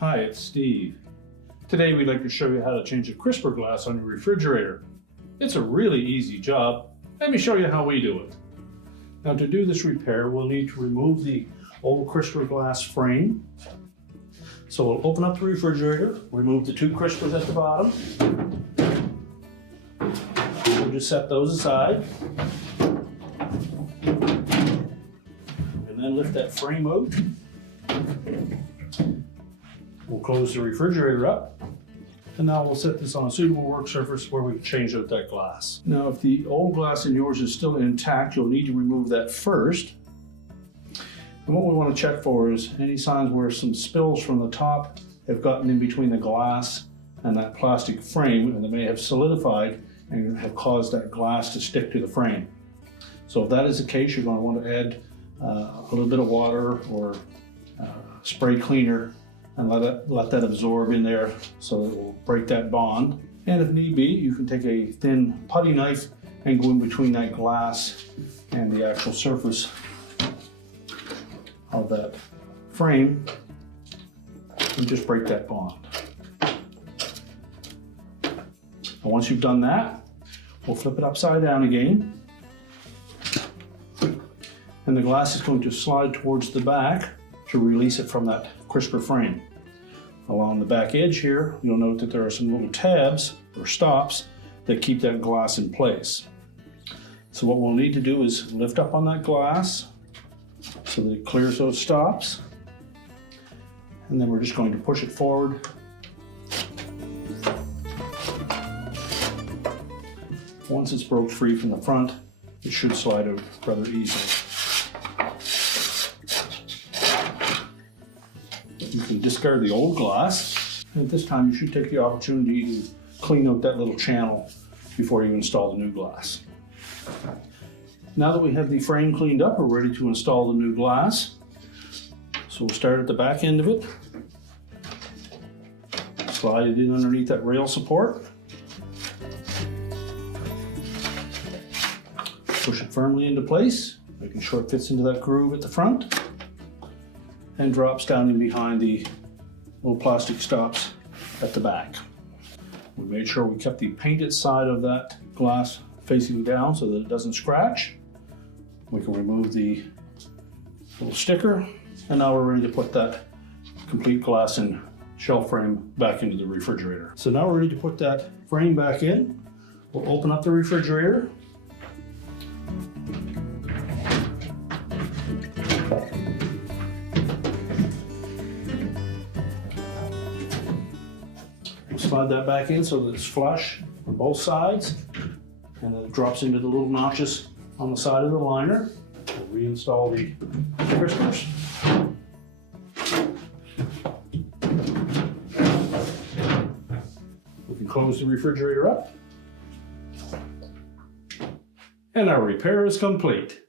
Hi, it's Steve. Today we'd like to show you how to change the crisper glass on your refrigerator. It's a really easy job. Let me show you how we do it. Now to do this repair, we'll need to remove the old crisper glass frame. So we'll open up the refrigerator, remove the two crispers at the bottom. We'll just set those aside. And then lift that frame out. We'll close the refrigerator up, and now we'll set this on a suitable work surface where we can change out that glass. Now, if the old glass in yours is still intact, you'll need to remove that first. And what we want to check for is any signs where some spills from the top have gotten in between the glass and that plastic frame, and they may have solidified and have caused that glass to stick to the frame. So if that is the case, you're going to want to add a little bit of water or spray cleaner and let that absorb in there so it will break that bond. And if need be, you can take a thin putty knife and go in between that glass and the actual surface of that frame and just break that bond. And once you've done that, we'll flip it upside down again. And the glass is going to slide towards the back to release it from that crisper frame. Along the back edge here, you'll note that there are some little tabs or stops that keep that glass in place. So what we'll need to do is lift up on that glass so that it clears those stops. And then we're just going to push it forward. Once it's broke free from the front, it should slide out rather easily. You can discard the old glass. And at this time, you should take the opportunity to clean out that little channel before you install the new glass. Now that we have the frame cleaned up, we're ready to install the new glass. So we'll start at the back end of it. Slide it in underneath that rail support. Push it firmly into place, making sure it fits into that groove at the front. And drops down in behind the little plastic stops at the back. We made sure we kept the painted side of that glass facing down so that it doesn't scratch. We can remove the little sticker, and now we're ready to put that complete glass and shelf frame back into the refrigerator. So now we're ready to put that frame back in. We'll open up the refrigerator. Slide that back in so that it's flush on both sides, and then it drops into the little notches on the side of the liner. We'll reinstall the crispers. We can close the refrigerator up, and our repair is complete.